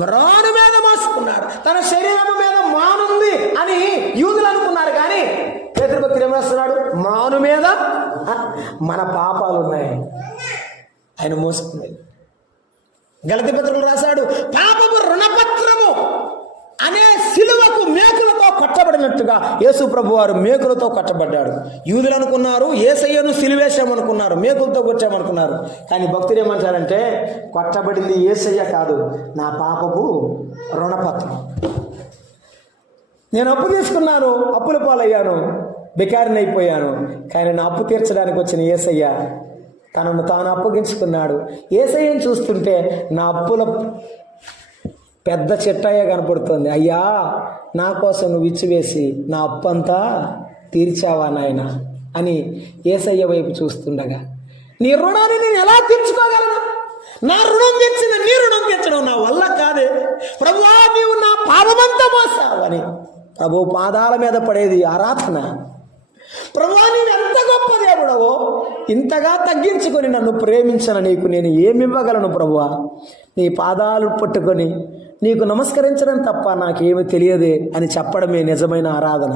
మ్రాను మీద మోసుకున్నాడు. తన శరీరము మీద మానుంది అని యూదులు అనుకున్నారు. కానీ పేతురు భక్తుడు ఏమేస్తున్నాడు? మ్రాను మీద మన పాపాలు ఉన్నాయి, ఆయన మోసుకున్నాడు. గలతీ పత్రికలో రాశాడు, పాపము రుణపత్రము అనే సిలువకు మేకులతో కట్టబడినట్టుగా యేసు ప్రభు వారు మేకులతో కట్టబడ్డాడు. యూదులు అనుకున్నారు యేసయ్యను సిలువేశామనుకున్నారు, మేకులతో కొట్టామనుకున్నారు. కానీ భక్తులు ఏమంటారంటే, కొట్టబడింది యేసయ్య కాదు, నా పాపపు రుణపత్రం. నేను అప్పు తీసుకున్నాను, అప్పుల పాలయ్యాను, బికారిని అయిపోయాను. కానీ నా అప్పు తీర్చడానికి వచ్చిన యేసయ్య తనను తాను అప్పగించుకున్నాడు. యేసయ్యను చూస్తుంటే నా అప్పుల పెద్ద చెట్టయ్య కనపడుతుంది. అయ్యా, నా కోసం నువ్వు ఇచ్చివేసి నా అప్పంతా తీర్చావా నాయన అని యేసయ్య వైపు చూస్తుండగా, నీ రుణాన్ని నేను ఎలా తీర్చుకోగలను? నా రుణం తెచ్చిన నీ రుణం తెచ్చడం నా వల్ల కాదే. ప్రభువా, నీవు నా పాపమంతా మోసావని ప్రభు పాదాల మీద పడేది ఆరాధన. ప్రభువా, నీవు ఎంత గొప్ప దేవుడవో, ఇంతగా తగ్గించుకొని నన్ను ప్రేమించిన నీకు నేను ఏమివ్వగలను ప్రభువా? నీ పాదాలు పట్టుకొని నీకు నమస్కరించడం తప్ప నాకేమి తెలియదే అని చెప్పడమే నిజమైన ఆరాధన.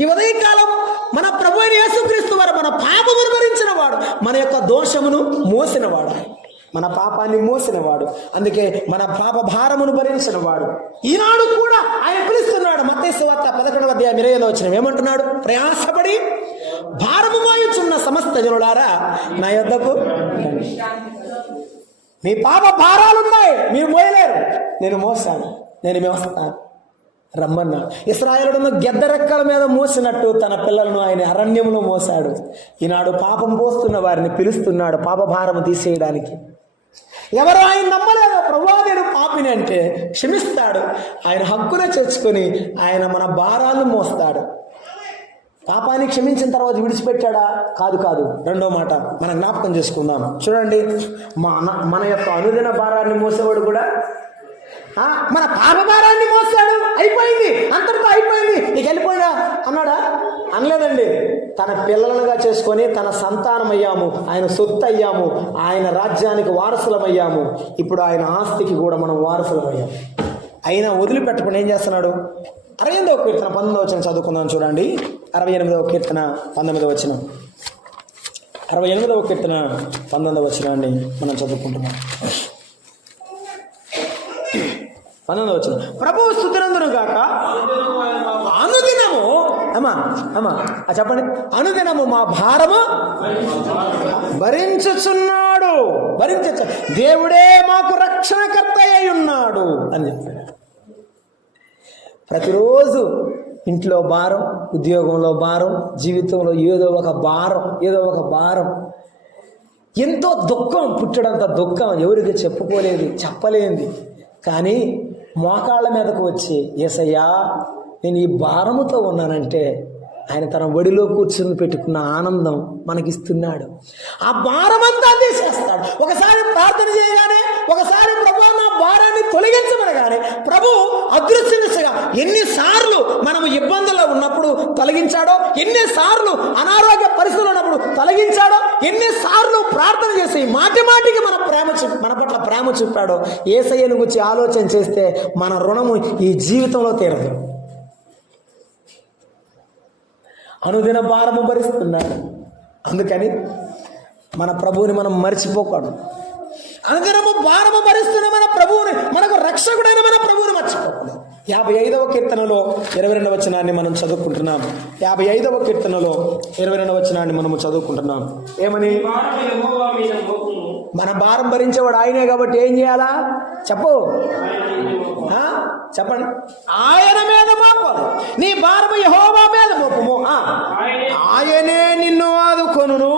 ఈ ఉదయకాలం మన ప్రభు అయిన యేసుక్రీస్తు వారు మన పాపమును భరించిన వాడు, మన యొక్క దోషమును మోసినవాడు, మన పాపాన్ని మోసినవాడు, అందుకే మన పాప భారమును భరించిన వాడు. ఈనాడు కూడా ఆయన పిలుస్తున్నాడు. మత్తయి సువార్త 11:20 ఏమంటున్నాడు? ప్రయాసపడి భారము మోయుచున్న సమస్త జనులారా నా యొద్దకు, మీ పాప భారాలున్నాయి, మీరు మోయలేరు, నేను మోసాను, నేను మోస్తాను, రమ్మన్నా. ఇశ్రాయేలును గెద్దరెక్కల మీద మోసినట్టు తన పిల్లలను ఆయన అరణ్యంలో మోసాడు. ఈనాడు పాపం పోస్తున్న వారిని పిలుస్తున్నాడు పాప భారము తీసేయడానికి. ఎవరు ఆయన నమ్మలేదు, ప్రభువా నేను పాపిని అంటే క్షమిస్తాడు. ఆయన హక్కున చేర్చుకొని ఆయన మన భారాలను మోస్తాడు. పాపాన్ని క్షమించిన తర్వాత విడిచిపెట్టాడా? కాదు. రెండో మాట మనం జ్ఞాపకం చేసుకుందాం. చూడండి, మన యొక్క అనుదిన భారాన్ని మోసేవాడు కూడా మన పాప భారాన్ని మోస్తాడు. అయిపోయింది, అంతటితో అయిపోయింది, నీకు వెళ్ళిపోయినా అన్నాడా? అనలేదండి. తన పిల్లలుగా చేసుకొని తన సంతానం అయ్యాము, ఆయన సొత్తు అయ్యాము, ఆయన రాజ్యానికి వారసులమయ్యాము. ఇప్పుడు ఆయన ఆస్తికి కూడా మనం వారసులమయ్యాము. అయినా వదిలిపెట్టకుండా ఏం చేస్తున్నాడు? 68వ కీర్తన 19వ చదువుకుందాం. చూడండి, 68వ కీర్తన 19వ 68వ కీర్తన 19వ మనం చదువుకుంటున్నాం. 19వ ప్రభువు స్తుతినందును గాక అనుదినము చెప్పండి, అనుదినము మా భారము భరించుచున్నాడు. దేవుడే మాకు రక్షణకర్త అయి ఉన్నాడు అని చెప్పాడు. ప్రతిరోజు ఇంట్లో భారం, ఉద్యోగంలో భారం, జీవితంలో ఏదో ఒక భారం, ఎంతో దుఃఖం, పుట్టడంత దుఃఖం ఎవరికి చెప్పుకోలేదు, చెప్పలేంది. కానీ మోకాళ్ళ మీదకు వచ్చి యేసయ్యా నేను ఈ భారముతో ఉన్నానంటే ఆయన తన ఒడిలో కూర్చుని పెట్టుకున్న ఆనందం మనకిస్తున్నాడు. ఆ భారమంతా తీసేస్తాడు. ఒకసారి ప్రార్థన చేయగానే, ఒకసారి ప్రభు నా భారాన్ని తొలగించమనగానే ప్రభు అదృశ్యనిశగా ఎన్నిసార్లు మనము ఇబ్బందుల్లో ఉన్నప్పుడు తొలగించాడో, ఎన్నిసార్లు అనారోగ్య పరిస్థితులు ఉన్నప్పుడు తొలగించాడో, ఎన్నిసార్లు ప్రార్థన చేసి మాటికి మన పట్ల ప్రేమ చూపాడో, యేసయ్యను గురించి ఆలోచన చేస్తే మన రుణము ఈ జీవితంలో తీరదు. అనుదిన భారము భరిస్తున్నాడు. అందుకని మన ప్రభువుని మనం మర్చిపోకూడదు. అనుదినము భారము భరిస్తున్న మన ప్రభువుని, మనకు రక్షకుడైన మన ప్రభువుని మర్చిపోకూడదు. 55వ కీర్తనలో 22వ వచనాన్ని మనం చదువుకుంటున్నాం. 55వ కీర్తనలో 22వ వచనాన్ని మనము చదువుకుంటున్నాం. ఏమని? మన భారం భరించేవాడు ఆయనే కాబట్టి ఏం చేయాలా? చెప్పండి. ఆయన మీద మోపాలి. నీ భారము యెహోవా మీద మోపము, ఆయనే నిన్ను ఆదుకొనును.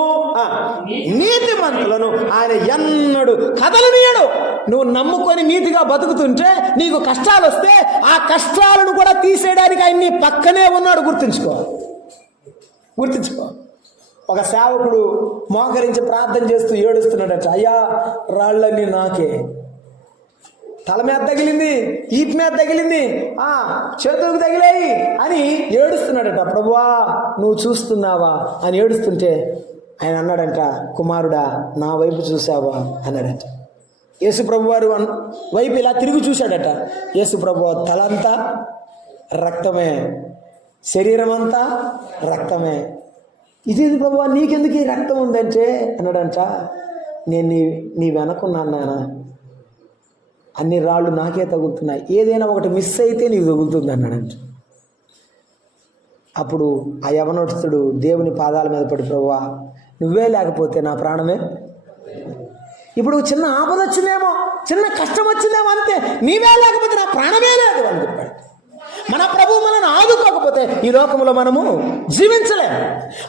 నీతిమంతులను ఆయన ఎన్నడు కదలనీయడు. నువ్వు నమ్ముకొని నీతిగా బతుకుతుంటే నీకు కష్టాలు వస్తే ఆ కష్టాలను కూడా తీసేయడానికి ఆయన నీ పక్కనే ఉన్నాడు. గుర్తుంచుకో. ఒక సేవకుడు మోకరించి ప్రార్థన చేస్తూ ఏడుస్తున్నాడట, అయ్యా రాళ్ళన్నీ నాకే, తల మీద తగిలింది, ఈపు మీద తగిలింది, చేతులకు తగిలాయి అని ఏడుస్తున్నాడట. ప్రభువా నువ్వు చూస్తున్నావా అని ఏడుస్తుంటే ఆయన అన్నాడంట, కుమారుడా నా వైపు చూసావా అన్నాడట. యేసు ప్రభు వారు వైపు ఇలా తిరిగి చూశాడట. యేసు ప్రభు తలంతా రక్తమే, శరీరం అంతా రక్తమే. ఇదేంది ప్రభువా నీకెందుకు ఈ రక్తం ఉందంటే అన్నాడంట, నేను నీ వెనకున్నాను నాన్న, అన్ని రాళ్ళు నాకే తగులుతున్నాయి, ఏదైనా ఒకటి మిస్ అయితే నీకు తగులుతుంది అన్నాడంట. అప్పుడు ఆ యవనస్తుడు దేవుని పాదాల మీద పడి, ప్రభువా నువ్వే లేకపోతే నా ప్రాణమే. ఇప్పుడు చిన్న ఆపద వచ్చిందేమో, చిన్న కష్టం వచ్చిందేమో, అంతే, నీవే లేకపోతే నా ప్రాణమే లేదు అని చెప్పాడు. మన ప్రభువు మనల్ని ఆదుకోకపోతే ఈ లోకంలో మనము జీవించలేము.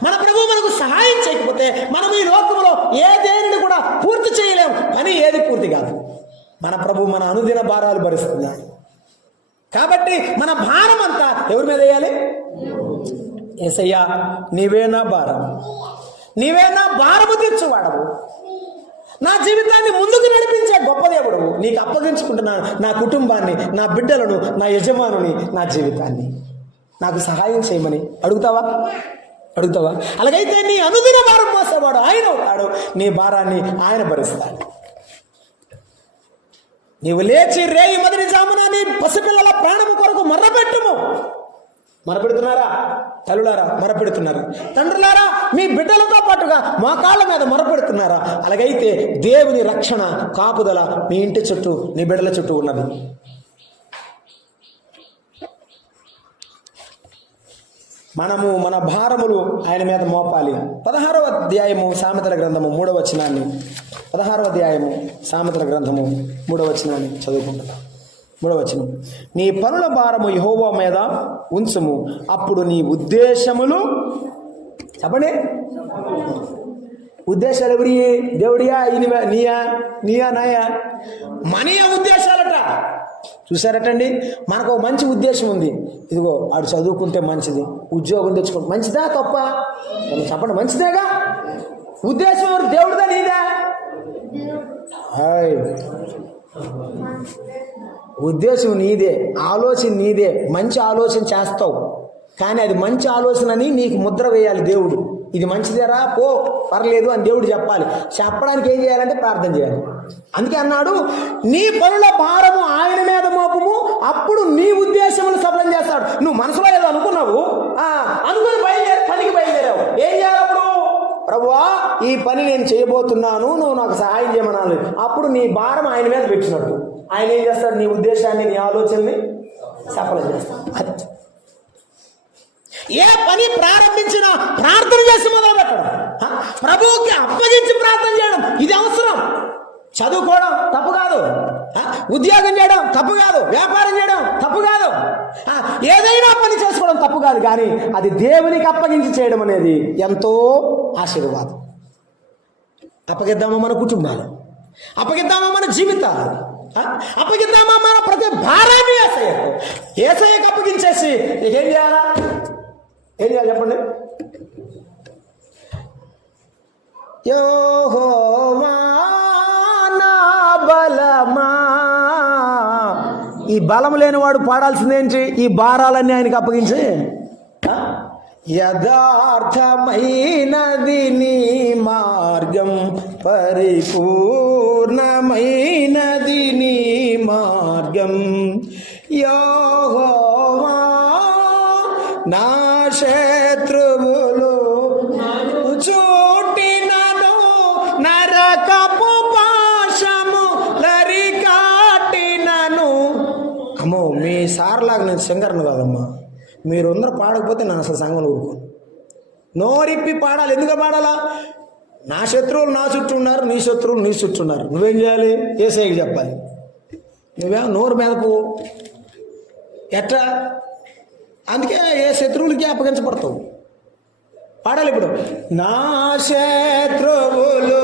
మన ప్రభువు మనకు సహాయం చేయకపోతే మనం ఈ లోకంలో ఏదేని కూడా పూర్తి చేయలేము. పని ఏది పూర్తి కాదు. మన ప్రభువు మన అనుదిన భారాలు భరిస్తున్నాడు. కాబట్టి మన భారం అంతా ఎవరి మీద వేయాలి? యేసయ్యా నీవే నా భారం, నీవే నా భారము తీర్చువాడవు, నా జీవితాన్ని ముందుకు నడిపించే గొప్ప దేవుడు. నీకు అప్పగించుకుంటున్నాను నా కుటుంబాన్ని, నా బిడ్డలను, నా యజమానుని, నా జీవితాన్ని. నాకు సహాయం చేయమని అడుగుతావా? అలాగైతే నీ అనుదిన భారం మోసేవాడు ఆయన అవుతాడు. నీ భారాన్ని ఆయన భరిస్తాడు. నీవు లేచి రేయి మొదటి జామున నీ పసిపిల్లల ప్రాణము కొరకు మొరపెడుతున్నారా? తల్లులారా మొరపెడుతున్నారు. తండ్రులారా మీ బిడ్డలతో పాటుగా మా కాళ్ళ మీద మొరపెడుతున్నారా? అలాగైతే దేవుని రక్షణ కాపుదల మీ ఇంటి చుట్టూ, నీ బిడ్డల చుట్టూ ఉన్నది. మనము మన భారములు ఆయన మీద మోపాలి. 16వ అధ్యాయము సామెతల గ్రంథము 3వ వచనాన్ని 16వ అధ్యాయము సామెతల గ్రంథము 3వ వచనాన్ని చదువుకుంటున్నాం. 3వ వచనం, నీ పనుల భారము యెహోవా మీద ఉంచుము, అప్పుడు నీ ఉద్దేశములు, చెప్పండి, ఉద్దేశాలు ఎవరి? దేవుడియా, నీయా నాయా? మనీయ ఉద్దేశాలట. చూసారటండి, మనకు ఒక మంచి ఉద్దేశం ఉంది. ఇదిగో ఆడు చదువుకుంటే మంచిది, ఉద్యోగం తెచ్చుకుంటే మంచిదా తప్ప? చెప్పండి, మంచిదేగా. ఉద్దేశం ఎవరు? దేవుడిదా నీదా? ఉద్దేశం నీదే, ఆలోచన నీదే, మంచి ఆలోచన చేస్తావు. కానీ అది మంచి ఆలోచన అని నీకు ముద్ర వేయాలి దేవుడు. ఇది మంచిదేరా, పో, పర్లేదు అని దేవుడు చెప్పాలి. చెప్పడానికి ఏం చేయాలంటే ప్రార్థన చేయాలి. అందుకే అన్నాడు, నీ పనుల భారము ఆయన మీద మోపము, అప్పుడు నీ ఉద్దేశములు సఫలం చేస్తాడు. నువ్వు మనసులో ఏదో అనుకున్నావు, అనుకుని పనికి బయలుదేరావు. ఏం చేయాలి అప్పుడు? ప్రభువా ఈ పని నేను చేయబోతున్నాను, నువ్వు నాకు సహాయం చేయమనాలి. అప్పుడు నీ భారం ఆయన మీద పెట్టినట్టు ఆయన ఏం చేస్తాడు? నీ ఉద్దేశాన్ని, నీ ఆలోచనని సఫలం చేస్తాడు. ఏ పని ప్రారంభించినా ప్రార్థన చేసి మొదలు పెట్టడం, ప్రభువుకి అప్పగించి ప్రార్థన చేయడం, ఇది అవసరం. చదువుకోవడం తప్పు కాదు, ఉద్యోగం చేయడం తప్పు కాదు, వ్యాపారం చేయడం తప్పు కాదు, ఏదైనా పని చేసుకోవడం తప్పు కాదు. కానీ అది దేవునికి అప్పగించి చేయడం అనేది ఎంతో ఆశీర్వాదం. అప్పగిద్దామా మన కుటుంబాలు, అప్పగిద్దామా మన జీవితాలు, అప్పగిద్దామా మన ప్రతి భారాన్ని యేసయ్యకు అప్పగించేసి ఏం చేయాలా? ఏం చేయాలి చెప్పండి? యెహోవా నా బలమా. ఈ బలం లేనివాడు పాడాల్సిందేంటి? ఈ భారాలన్నీ ఆయనకి అప్పగించి, యథార్థమైనది నీ మార్గం, పరిపూర్ణమైనది నీ మార్గం. యెహోవా నా శత్రువులు చూటినను నరకపు పాశము లరికాటినను. అమ్మో, మీ సార్లాగా నేను సింగర్ను కాదమ్మా. మీరందరూ పాడకపోతే నేను అసలు సంగం ఊరుకోను. నోరిప్పి పాడాలి. ఎందుకు పాడాలా? నా శత్రువులు నా చుట్టూ ఉన్నారు, నీ శత్రువులు నీ చుట్టూ ఉన్నారు. నువ్వేం చేయాలి? యేసయ్యకి చెప్పాలి. నువ్వేమో నోరు మీదకు ఎట్లా? అందుకే ఏ శత్రువులకి అప్పగించబడతావు. పాడాలి ఇప్పుడు. నా శత్రువులు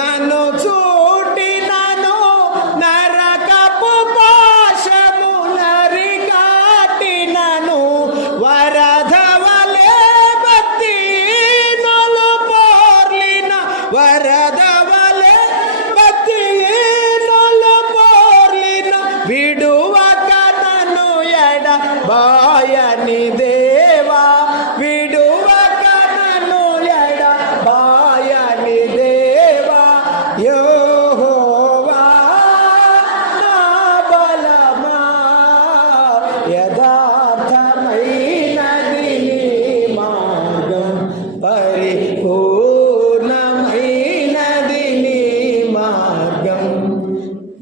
నన్ను చూటినను నరకపు పాశము లరికాటినను, వరదవలే బత్తి నొలుపోర్లిన, వరదవలే బత్తి నొలుపోర్లిన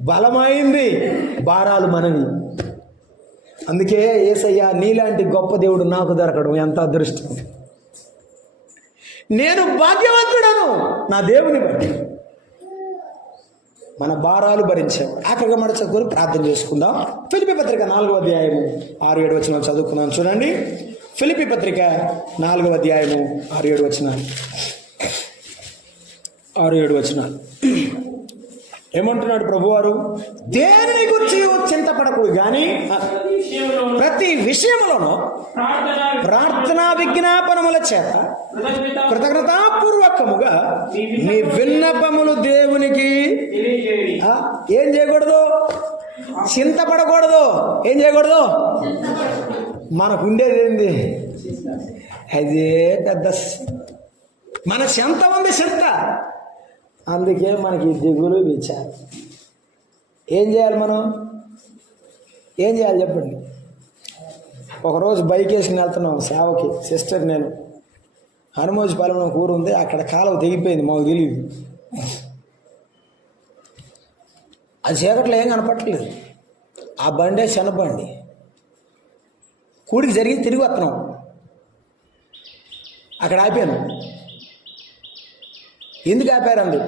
బలమైంది, భారాలు మనవి. అందుకే యేసయ్య నీలాంటి గొప్ప దేవుడు నాకు దొరకడం ఎంత అదృష్టం. నేను భాగ్యవంతుడను నా దేవుని బట్టి. మన భారాలు భరించాం. ఆఖరిగా మన చదువుకొని ప్రార్థన చేసుకుందాం. ఫిలిప్పీ పత్రిక 4వ అధ్యాయము 6-7 వచనాలు చదువుకున్నాం చూడండి. ఫిలిప్పీ పత్రిక 4వ అధ్యాయము 6-7 వచనాలు. 6-7 వచనాలు ఏమంటున్నాడు ప్రభువారు? దేనిని గురించి చింతపడకూడదు కానీ ప్రతి విషయంలోనూ ప్రార్థనా విజ్ఞాపనముల చేత కృతజ్ఞతాపూర్వకముగా మీ విన్నపములు దేవునికి ఏం చేయకూడదు? చింతపడకూడదు. ఏం చేయకూడదు? మనకు ఉండేది ఏంది? అదే పెద్ద మన చింత ఉంది, చింత. అందుకే మనకి దిగులు విచారం. ఏం చేయాలి మనం? ఏం చేయాలి చెప్పండి? ఒకరోజు బైక్ వేసుకుని వెళ్తున్నాం సేవకి. సిస్టర్ నేను హనుమోజిపాలెం ఒక ఊరు ఉంది, అక్కడ కాలువ తెగిపోయింది, మాకు తెలియదు. అది చీకట్లో ఏం కనపట్టలేదు. ఆ బండే శనబండి. కూడికి జరిగి తిరిగి వస్తున్నాం. అక్కడ ఆపాను. ఎందుకు ఆపారండి?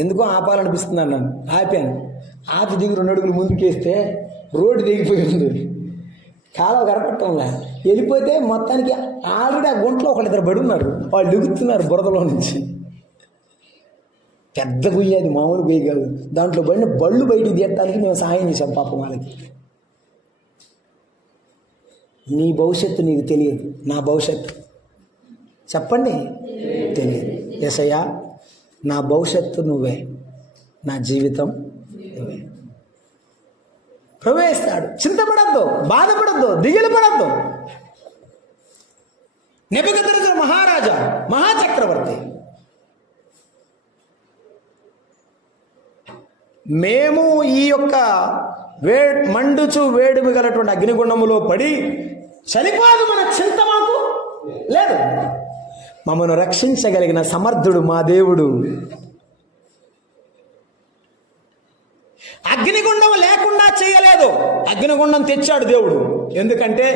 ఎందుకో ఆపాలనిపిస్తుంది అన్నాను. ఆపాను. ఆపి దిగి 2 అడుగులు ముందుకేస్తే రోడ్డు దిగిపోయింది. కాలువ కనపట్టంలా. వెళ్ళిపోతే మొత్తానికి ఆల్రెడీ ఆ గుంటలో 1-2 పడి ఉన్నారు. వాళ్ళు దిగుతున్నారు బురదలో నుంచి. పెద్ద గుయ్యి, అది మామూలు గుయ్యి కాదు. దాంట్లో పడిన బళ్ళు బయటికి తీయటానికి మేము సహాయం చేసాం పాపం వాళ్ళకి. నీ భవిష్యత్తు నీకు తెలియదు, నా భవిష్యత్తు చెప్పండి తెలియదు. యేసయ్యా నా భవిష్యత్తు నువ్వే, నా జీవితం నువ్వే. ప్రవేశిస్తాడు. చింతపడద్దు, బాధపడద్దు, దిగులు పడద్దు. నెబుకద్నెజరు మహారాజా, మహాచక్రవర్తి, మేము ఈ యొక్క మండుచు వేడిమి గలటువంటి అగ్నిగుండములో పడి చనిపోదు మన చింత మాకు లేదు. మమ్మను రక్షించగలిగిన సమర్థుడు మా దేవుడు. అగ్నిగుండం లేకుండా చేయలేదు, అగ్నిగుండం తెచ్చాడు దేవుడు. ఎందుకంటే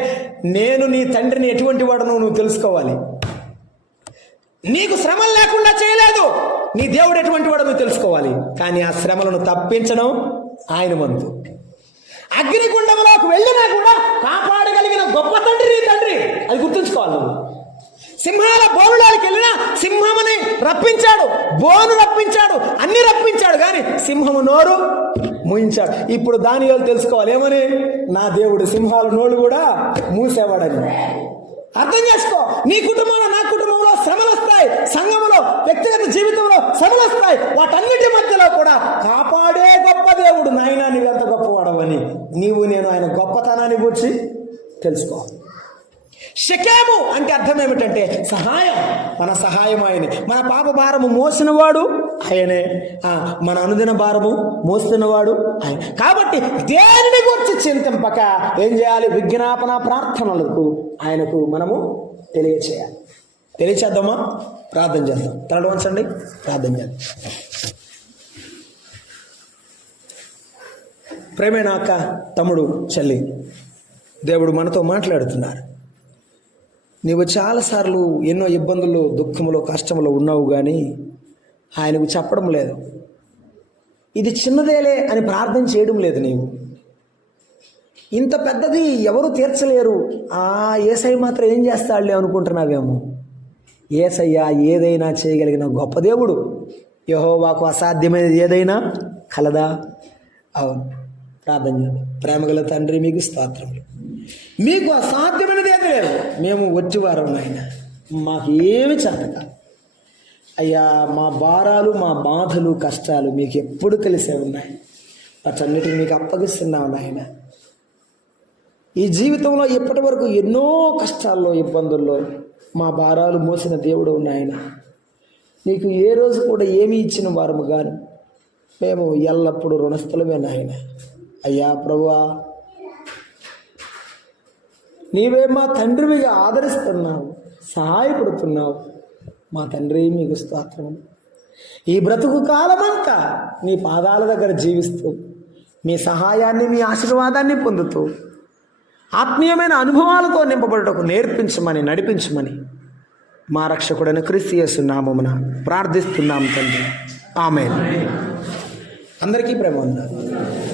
నేను నీ తండ్రిని ఎటువంటి వాడను నువ్వు తెలుసుకోవాలి. నీకు శ్రమలు లేకుండా చేయలేదు, నీ దేవుడు ఎటువంటి వాడో నువ్వు తెలుసుకోవాలి. కానీ ఆ శ్రమలను తప్పించడం ఆయన వంతు. అగ్నిగుండంలోకి వెళ్ళినా కూడా కాపాడగలిగిన గొప్ప తండ్రి నీ తండ్రి, అది గుర్తుంచుకోవాలి నువ్వు. సింహాల బోనులోకి వెళ్ళినా సింహముని రప్పించాడు, బోను రప్పించాడు, అన్ని రప్పించాడు, కానీ సింహము నోరు మూయించాడు. ఇప్పుడు దానియేలు తెలుసుకోవాలి ఏమని? నా దేవుడు సింహాల నోళ్ళు కూడా మూసేవాడని. అర్థం చేసుకో. నీ కుటుంబంలో, నా కుటుంబంలో శ్రమలు వస్తాయి, సంఘంలో, వ్యక్తిగత జీవితంలో శ్రమలు వస్తాయి. వాటన్నిటి మధ్యలో కూడా కాపాడే గొప్ప దేవుడు. నాయనా నీవెంత గొప్పవాడవని నీవు నేను ఆయన గొప్పతనాన్ని గురించి తెలుసుకో. షెకెము అంటే అర్థం ఏమిటంటే సహాయం. మన సహాయం ఆయనే. మన పాప భారము మోసినవాడు ఆయనే, మన అనుదిన భారము మోస్తున్నవాడు ఆయన. కాబట్టి దేనిని గురించి చింతింపక ఏం చేయాలి? విజ్ఞాపన ప్రార్థనలకు ఆయనకు మనము తెలియచేయాలి. తెలియచేద్దామా? ప్రార్థన చేద్దాం. తలలు వంచండి, ప్రార్థన చేద్దాం. ప్రేమైన అక్క, తమ్ముడు, చెల్లి, దేవుడు మనతో మాట్లాడుతున్నారు. నీవు చాలాసార్లు ఎన్నో ఇబ్బందులు, దుఃఖములో, కష్టములో ఉన్నావు, కానీ ఆయనకు చెప్పడం లేదు. ఇది చిన్నదేలే అని ప్రార్థన చేయడం లేదు. నీవు ఇంత పెద్దది ఎవరు తీర్చలేరు, యేసయ్య మాత్రం ఏం చేస్తాడులే అనుకుంటున్నావేమో. యేసయ్య ఏదైనా చేయగలిగిన గొప్ప దేవుడు. యెహోవాకు అసాధ్యమైనది ఏదైనా కలదా? అవును. ప్రార్థన చేద్దాం. ప్రేమగల తండ్రి, మీకు స్తోత్రములు. మీకు అసాధ్యమైనది ఏది లేదు. మేము వచ్చివారం నాయన, మాకు ఏమి చేతక అయ్యా. మా భారాలు, మా బాధలు, కష్టాలు మీకు ఎప్పుడు తెలిసే ఉన్నాయి. వాటన్నిటిని మీకు అప్పగిస్తున్నావు నాయన. ఈ జీవితంలో ఎప్పటి వరకు ఎన్నో కష్టాల్లో, ఇబ్బందుల్లో మా భారాలు మోసిన దేవుడు నాయన. నీకు ఏ రోజు కూడా ఏమి ఇచ్చిన వారము కానీ మేము ఎల్లప్పుడూ రుణస్థలమే నాయన. అయ్యా ప్రభువా, నీవే మా తండ్రివిగా ఆదరిస్తున్నావు, సహాయపడుతున్నావు. మా తండ్రి, మీకు స్తోత్రం. ఈ బ్రతుకు కాలమంతా నీ పాదాల దగ్గర జీవిస్తూ మీ సహాయాన్ని, మీ ఆశీర్వాదాన్ని పొందుతూ ఆత్మీయమైన అనుభవాలతో నింపబడటకు నేర్పించమని, నడిపించమని మా రక్షకుడైన క్రీస్తు యేసు నామమున ప్రార్థిస్తున్నాం తండ్రి. ఆమేన్. అందరికీ ప్రేమ వందనాలు.